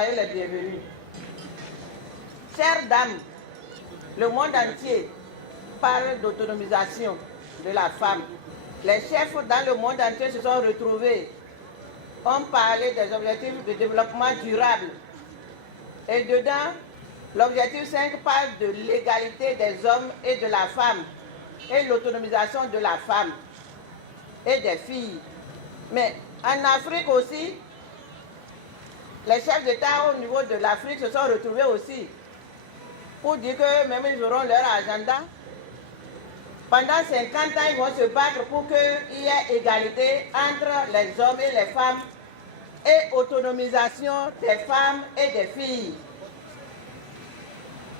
soyez les bienvenus. Chères dames, le monde entier parle d'autonomisation de la femme. Les chefs dans le monde entier se sont retrouvés, ont parlé des objectifs de développement durable. Et dedans, l'objectif 5 parle de l'égalité des hommes et de la femme et l'autonomisation de la femme et des filles. Mais en Afrique aussi, les chefs d'État au niveau de l'Afrique se sont retrouvés aussi pour dire que même ils auront leur agenda. Pendant 50 ans, ils vont se battre pour qu'il y ait égalité entre les hommes et les femmes et autonomisation des femmes et des filles.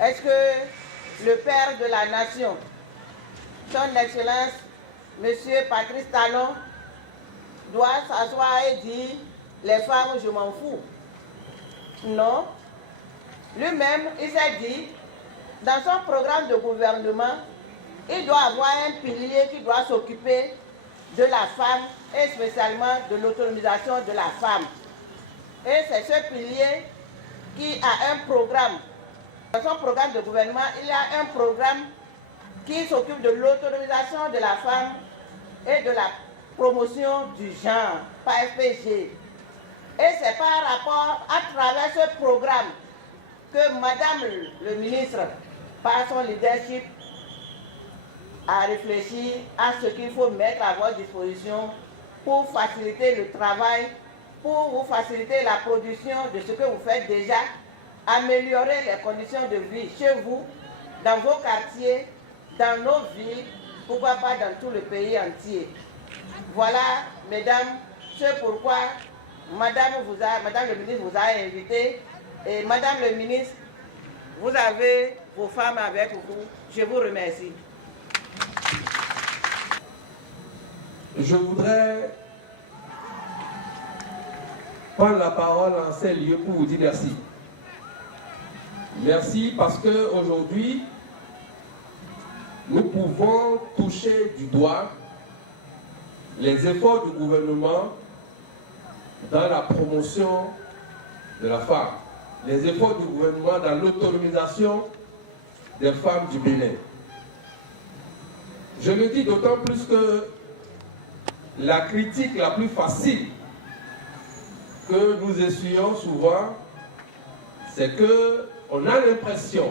Est-ce que le père de la nation, son Excellence, M. Patrice Talon, doit s'asseoir et dire « les femmes, je m'en fous ». Non. Lui-même, il s'est dit, dans son programme de gouvernement, il doit avoir un pilier qui doit s'occuper de la femme et spécialement de l'autonomisation de la femme. Et c'est ce pilier qui a un programme. Dans son programme de gouvernement, il y a un programme qui s'occupe de l'autonomisation de la femme et de la promotion du genre, par FPG. Et c'est par rapport à travers ce programme que Madame le ministre, par son leadership, a réfléchi à ce qu'il faut mettre à votre disposition pour faciliter le travail, pour vous faciliter la production de ce que vous faites déjà, améliorer les conditions de vie chez vous, dans vos quartiers, dans nos villes, pourquoi pas dans tout le pays entier. Voilà, mesdames, c'est pourquoi Madame le ministre vous a invité. Et Madame le ministre, vous avez vos femmes avec vous. Je vous remercie. Je voudrais prendre la parole en ces lieux pour vous dire merci. Merci parce qu'aujourd'hui, nous pouvons toucher du doigt les efforts du gouvernement dans la promotion de la femme, les efforts du gouvernement dans l'autonomisation des femmes du Bénin. Je le dis d'autant plus que la critique la plus facile que nous essuyons souvent, c'est qu'on a l'impression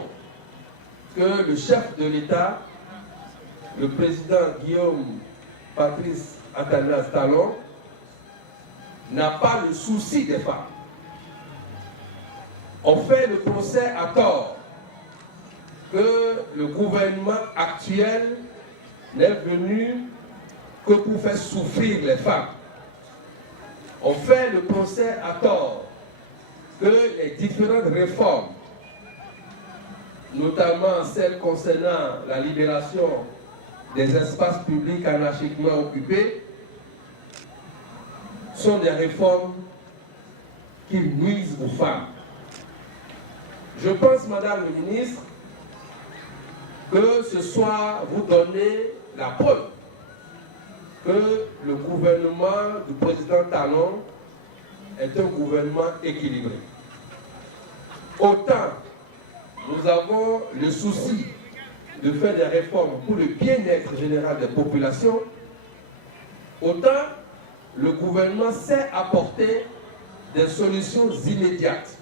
que le chef de l'État, le président Guillaume Patrice Athanas Talon, n'a pas le souci des femmes. On fait le procès à tort que le gouvernement actuel n'est venu que pour faire souffrir les femmes. On fait le procès à tort que les différentes réformes, notamment celles concernant la libération des espaces publics anarchiquement occupés, sont des réformes qui nuisent aux femmes. Je pense, Madame le ministre, que ce soir, vous donnez la preuve que le gouvernement du président Talon est un gouvernement équilibré. Autant nous avons le souci de faire des réformes pour le bien-être général des populations, autant le gouvernement sait apporter des solutions immédiates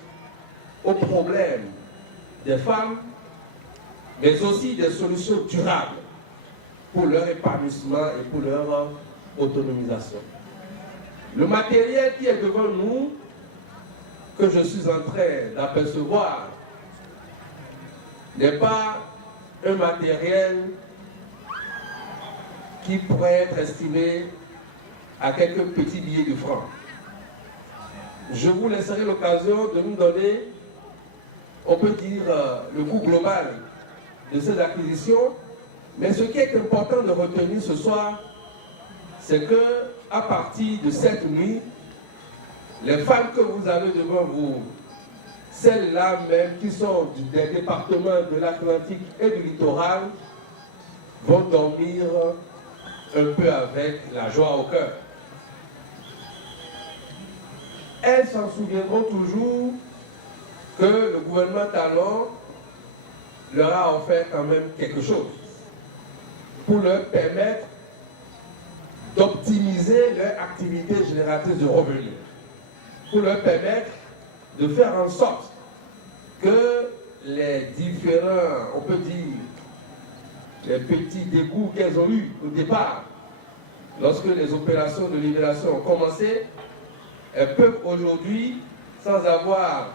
aux problèmes des femmes, mais aussi des solutions durables pour leur épanouissement et pour leur autonomisation. Le matériel qui est devant nous, que je suis en train d'apercevoir, n'est pas un matériel qui pourrait être estimé à quelques petits billets de francs. Je vous laisserai l'occasion de nous donner, on peut dire, le coût global de ces acquisitions. Mais ce qui est important de retenir ce soir, c'est que à partir de cette nuit, les femmes que vous avez devant vous, celles-là même qui sont des départements de l'Atlantique et du littoral, vont dormir un peu avec la joie au cœur. Elles s'en souviendront toujours que le gouvernement Talon leur a offert quand même quelque chose pour leur permettre d'optimiser leur activité génératrice de revenus, pour leur permettre de faire en sorte que les différents, on peut dire, les petits dégoûts qu'elles ont eus au départ, lorsque les opérations de libération ont commencé, elles peuvent aujourd'hui, sans avoir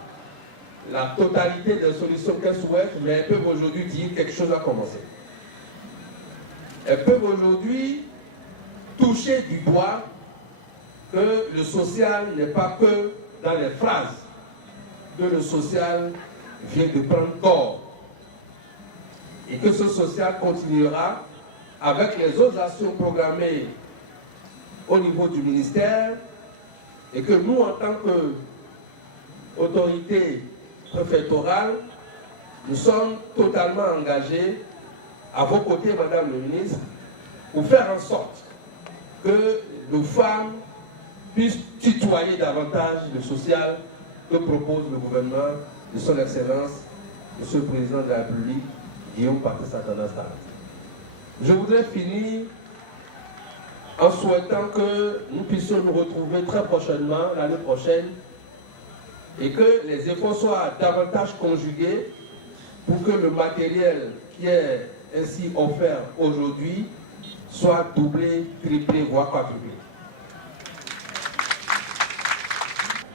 la totalité des solutions qu'elles souhaitent, mais elles peuvent aujourd'hui dire que quelque chose a commencé. Elles peuvent aujourd'hui toucher du doigt que le social n'est pas que dans les phrases, que le social vient de prendre corps et que ce social continuera avec les autres actions programmées au niveau du ministère et que nous, en tant qu'autorité préfectorale, nous sommes totalement engagés à vos côtés, Madame le ministre, pour faire en sorte que nos femmes puissent tutoyer davantage le social que propose le gouvernement de son Excellence, Monsieur le Président de la République, Guillaume Patrice Talon. Je voudrais finir en souhaitant que nous puissions nous retrouver très prochainement, l'année prochaine, et que les efforts soient davantage conjugués pour que le matériel qui est ainsi offert aujourd'hui soit doublé, triplé, voire quadruplé.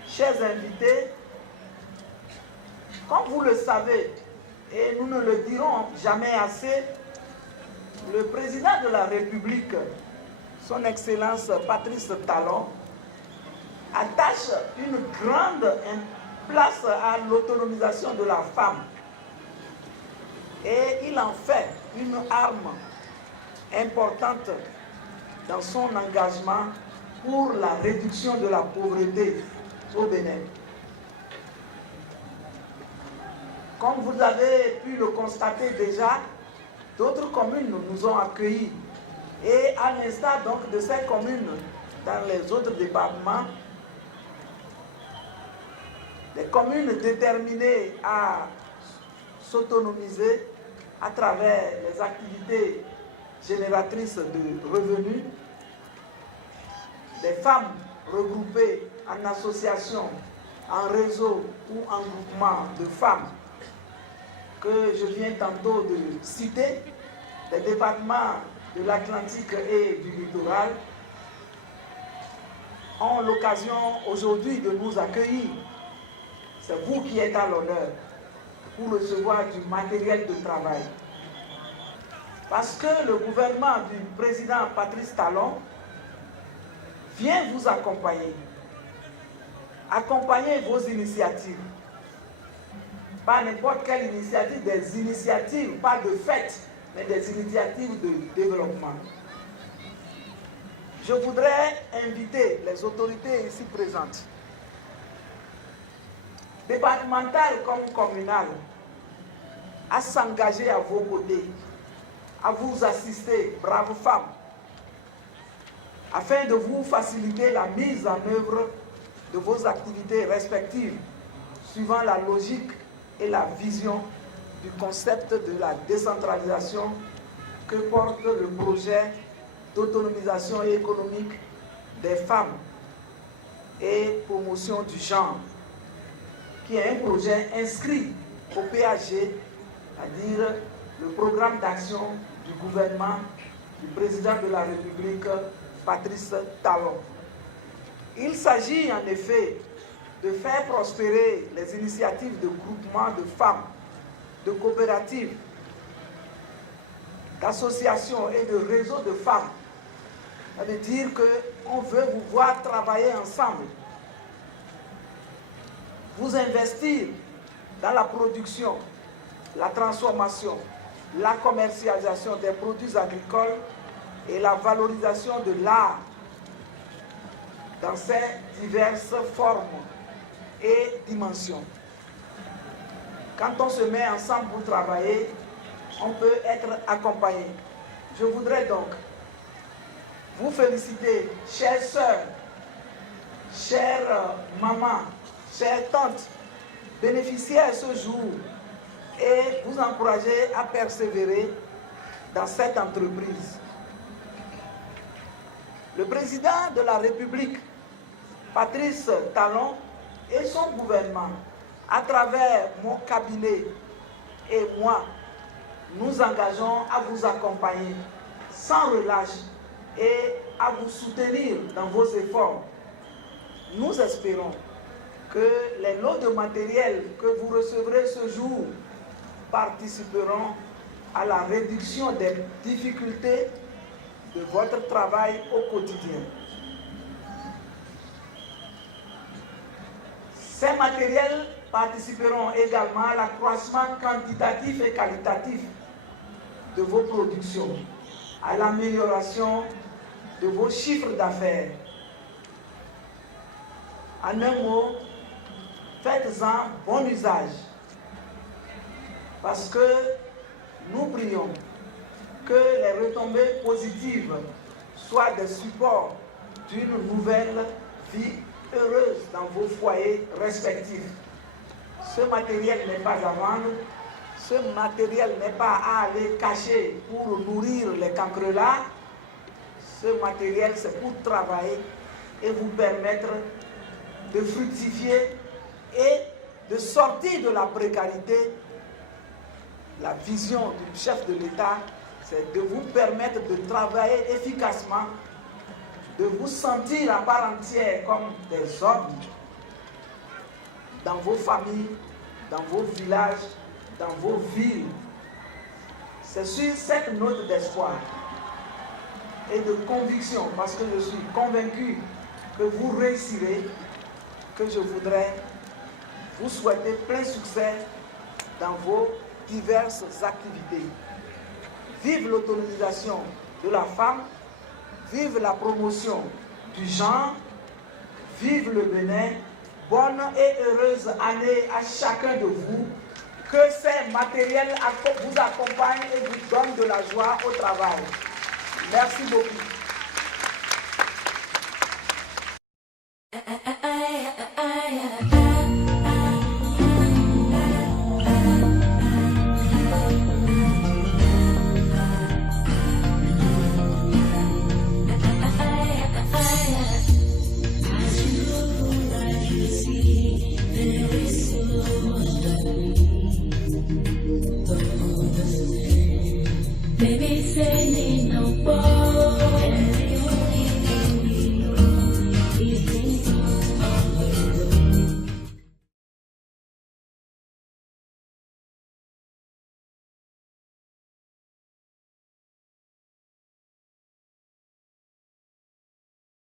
Chers invités, comme vous le savez, et nous ne le dirons jamais assez, le président de la République, son Excellence Patrice Talon, attache une grande place à l'autonomisation de la femme. Et il en fait une arme importante dans son engagement pour la réduction de la pauvreté au Bénin. Comme vous avez pu le constater déjà, d'autres communes nous ont accueillis. Et à l'instar donc de ces communes dans les autres départements, les communes déterminées à s'autonomiser à travers les activités génératrices de revenus, des femmes regroupées en associations, en réseau ou en groupement de femmes que je viens tantôt de citer, les départements de l'Atlantique et du littoral, ont l'occasion aujourd'hui de nous accueillir. C'est vous qui êtes à l'honneur pour recevoir du matériel de travail. Parce que le gouvernement du président Patrice Talon vient vous accompagner. Accompagner vos initiatives. Pas n'importe quelle initiative, des initiatives, pas de fête, mais des initiatives de développement. Je voudrais inviter les autorités ici présentes, départementales comme communales, à s'engager à vos côtés, à vous assister, braves femmes, afin de vous faciliter la mise en œuvre de vos activités respectives, suivant la logique et la vision du concept de la décentralisation que porte le projet d'autonomisation économique des femmes et promotion du genre, qui est un projet inscrit au PAG, c'est-à-dire le programme d'action du gouvernement du président de la République, Patrice Talon. Il s'agit en effet de faire prospérer les initiatives de groupement de femmes, de coopératives, d'associations et de réseaux de femmes. Ça veut dire qu'on veut vous voir travailler ensemble, vous investir dans la production, la transformation, la commercialisation des produits agricoles et la valorisation de l'art dans ses diverses formes et dimensions. Quand on se met ensemble pour travailler, on peut être accompagné. Je voudrais donc vous féliciter, chères sœurs, chères mamans, chères tantes, bénéficier ce jour et vous encourager à persévérer dans cette entreprise. Le président de la République, Patrice Talon, et son gouvernement, à travers mon cabinet et moi, nous engageons à vous accompagner sans relâche et à vous soutenir dans vos efforts. Nous espérons que les lots de matériel que vous recevrez ce jour participeront à la réduction des difficultés de votre travail au quotidien. Ces matériels participeront également à l'accroissement quantitatif et qualitatif de vos productions, à l'amélioration de vos chiffres d'affaires. En un mot, faites-en bon usage, parce que nous prions que les retombées positives soient des supports d'une nouvelle vie heureuse dans vos foyers respectifs. Ce matériel n'est pas à vendre, ce matériel n'est pas à aller cacher pour nourrir les cancrelats. Ce matériel, c'est pour travailler et vous permettre de fructifier et de sortir de la précarité. La vision du chef de l'État, c'est de vous permettre de travailler efficacement, de vous sentir à part entière comme des hommes dans vos familles, dans vos villages, dans vos villes. C'est sur cette note d'espoir et de conviction, parce que je suis convaincu que vous réussirez, que je voudrais vous souhaiter plein succès dans vos diverses activités. Vive l'autonomisation de la femme, vive la promotion du genre, vive le Bénin. Bonne et heureuse année à chacun de vous. Que ces matériels vous accompagnent et vous donnent de la joie au travail. Merci beaucoup. Baby, say no more.